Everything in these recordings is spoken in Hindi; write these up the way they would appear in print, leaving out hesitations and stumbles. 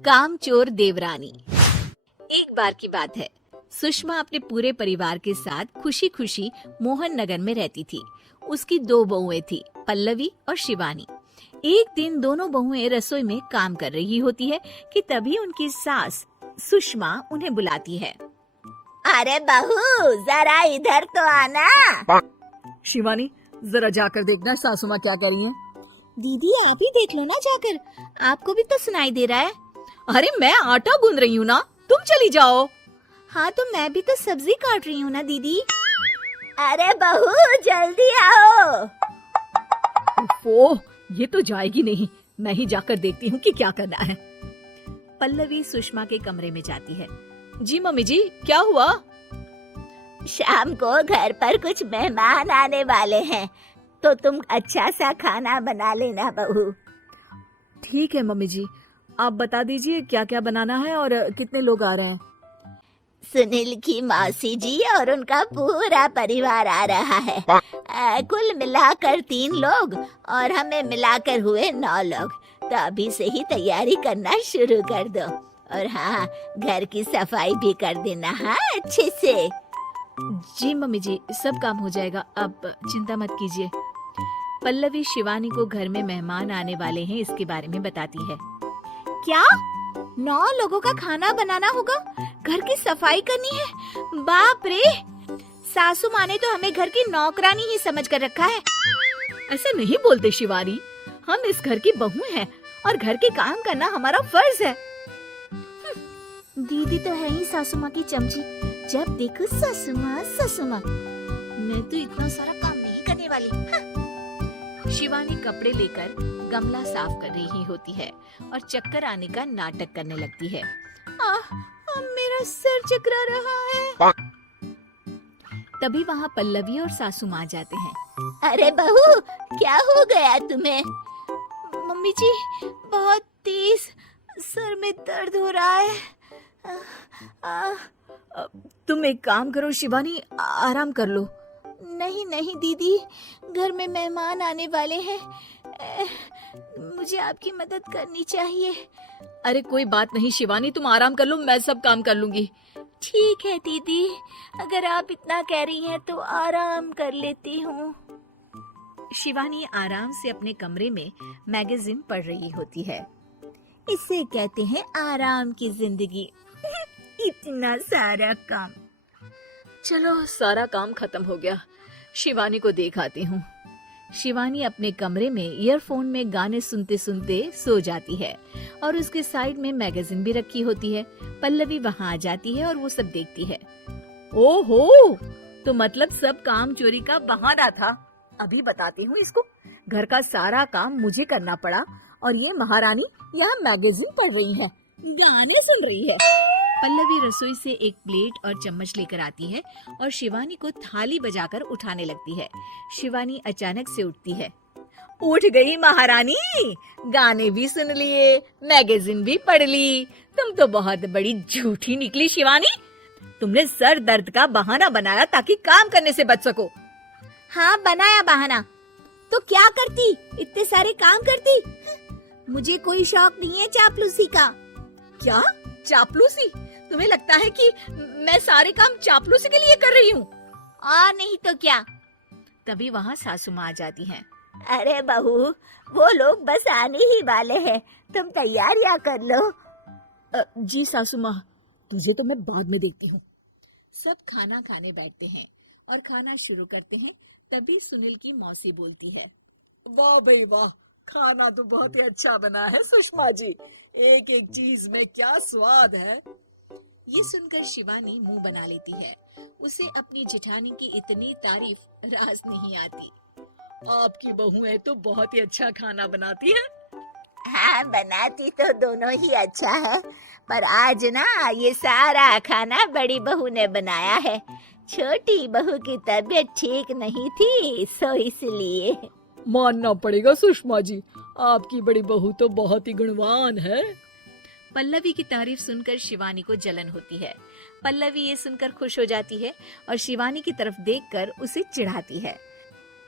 कामचोर देवरानी। एक बार की बात है, सुषमा अपने पूरे परिवार के साथ खुशी खुशी मोहन नगर में रहती थी। उसकी 2 बहुएं थी, पल्लवी और शिवानी। एक दिन दोनों बहुएं रसोई में काम कर रही होती है कि तभी उनकी सास सुषमा उन्हें बुलाती है। अरे बहू, जरा इधर तो आना। शिवानी, जरा जाकर देखना सासू माँ क्या कह रही हैं। दीदी आप ही देख लो ना जाकर, आपको भी तो सुनाई दे रहा है। अरे मैं आटा गूंद रही हूँ ना, तुम चली जाओ। हाँ तो मैं भी तो सब्जी काट रही हूँ ना दीदी। अरे बहू जल्दी आओ। ओह, ये तो जाएगी नहीं, मैं ही जाकर देखती हूँ कि क्या करना है। पल्लवी सुषमा के कमरे में जाती है। जी मम्मी जी, क्या हुआ? शाम को घर पर कुछ मेहमान आने वाले हैं, तो तुम अच्छा सा खाना बना लेना बहू। ठीक है मम्मी जी, आप बता दीजिए क्या क्या बनाना है और कितने लोग आ रहे हैं। सुनील की मौसी जी और उनका पूरा परिवार आ रहा है। कुल मिलाकर 3 लोग और हमें मिलाकर हुए 9 लोग। तो अभी से ही तैयारी करना शुरू कर दो। और हाँ, घर की सफाई भी कर देना, हाँ अच्छे से। जी मम्मी जी, सब काम हो जाएगा, आप चिंता मत कीजिए। पल्लवी शिवानी को घर में मेहमान आने वाले हैं इसके बारे में बताती है। क्या 9 लोगों का खाना बनाना होगा, घर की सफाई करनी है? बाप रे, सासू माँ ने तो हमें घर की नौकरानी ही समझ कर रखा है। ऐसा नहीं बोलते शिवानी, हम इस घर की बहू हैं और घर के काम करना हमारा फर्ज है। दीदी तो है ही सासू माँ की चमची, जब देखो सासू माँ सासू माँ। मैं तो इतना सारा काम नहीं करने वाली। शिवानी कपड़े लेकर गमला साफ कर रही होती है और चक्कर आने का नाटक करने लगती है। मेरा सर चकरा रहा है। तभी वहाँ पल्लवी और सासू माँ जाते हैं। अरे बहू, क्या हो गया तुम्हें? मम्मी जी, बहुत तेज सर में दर्द हो रहा है। तुम एक काम करो शिवानी, आराम कर लो। नहीं नहीं दीदी, घर में मेहमान आने वाले हैं, मुझे आपकी मदद करनी चाहिए। अरे कोई बात नहीं शिवानी, तुम आराम कर लो, मैं सब काम कर लूंगी। ठीक है दीदी, अगर आप इतना कह रही हैं तो आराम कर लेती हूँ। शिवानी आराम से अपने कमरे में मैगजीन पढ़ रही होती है। इसे कहते हैं आराम की जिंदगी। इतना सारा काम। चलो सारा काम खत्म हो गया, शिवानी को देख आती हूँ। शिवानी अपने कमरे में ईयरफोन में गाने सुनते सुनते सो जाती है और उसके साइड में मैगजीन भी रखी होती है। पल्लवी वहाँ आ जाती है और वो सब देखती है। ओहो, तो मतलब सब काम चोरी का बहाना था। अभी बताती हूँ इसको। घर का सारा काम मुझे करना पड़ा और ये महारानी यहाँ मैगजीन पढ़ रही है, गाने सुन रही है। पल्लवी रसोई से एक प्लेट और चम्मच लेकर आती है और शिवानी को थाली बजाकर उठाने लगती है। शिवानी अचानक से उठती है। उठ गई महारानी, गाने भी सुन लिए, मैगजीन भी पढ़ ली। तुम तो बहुत बड़ी झूठी निकली शिवानी। तुमने सर दर्द का बहाना बनाया ताकि काम करने से बच सको। हाँ बनाया बहाना, तो क्या करती, इतने सारे काम करती। मुझे कोई शौक नहीं है चापलूसी का। क्या चापलूसी? तुम्हें लगता है कि मैं सारे काम चापलूसी के लिए कर रही हूँ? और नहीं तो क्या। तभी वहाँ सासू माँ आ जाती हैं। अरे बहू, वो लोग बस आने ही वाले हैं, तुम तैयारियां कर लो। जी सासू माँ, तुझे तो मैं बाद में देखती हूँ। सब खाना खाने बैठते हैं और खाना शुरू करते हैं। तभी सुनील की मौसी बोलती है। वाह भाई वाह, खाना तो बहुत ही अच्छा बना है सुषमा जी, एक एक चीज में क्या स्वाद है। ये सुनकर शिवानी मुंह बना लेती है। उसे अपनी जेठानी की इतनी तारीफ रास नहीं आती। आपकी बहुएं तो बहुत ही अच्छा खाना बनाती हैं। हाँ बनाती तो दोनों ही अच्छा है, पर आज ना ये सारा खाना बड़ी बहू ने बनाया है। छोटी बहू की तबीयत ठीक नहीं थी, सो इसलिए। मानना पड़ेगा सुषमा जी, आपकी बड़ी बहू तो बहुत ही गुणवान है। पल्लवी की तारीफ सुनकर शिवानी को जलन होती है। पल्लवी ये सुनकर खुश हो जाती है और शिवानी की तरफ देखकर उसे चिढ़ाती है।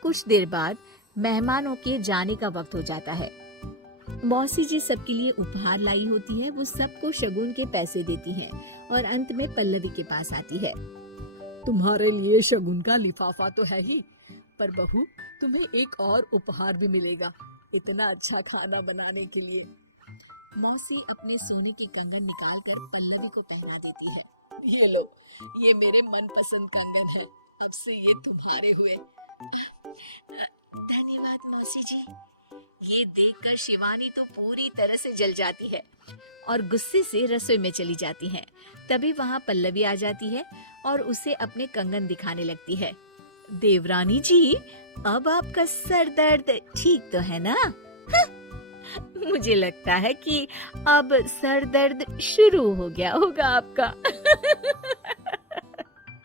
कुछ देर बाद मेहमानों के जाने का वक्त हो जाता है। मौसी जी सबके लिए उपहार लाई होती है। वो सबको शगुन के पैसे देती हैं और अंत में पल्लवी के पास आती है। तुम्हारे लिए शगुन का लिफाफा तो है ही, पर बहू तुम्हें एक और उपहार भी मिलेगा इतना अच्छा खाना बनाने के लिए। मौसी अपने सोने के कंगन निकालकर पल्लवी को पहना देती है। ये लो, ये मेरे मनपसंद कंगन है, अब से ये तुम्हारे हुए। धन्यवाद मौसी जी। ये देखकर शिवानी तो पूरी तरह से जल जाती है और गुस्से से रसोई में चली जाती है। तभी वहाँ पल्लवी आ जाती है और उसे अपने कंगन दिखाने लगती है। देवरानी जी, अब आपका सर दर्द ठीक तो है ना? मुझे लगता है कि अब सर दर्द शुरू हो गया होगा आपका।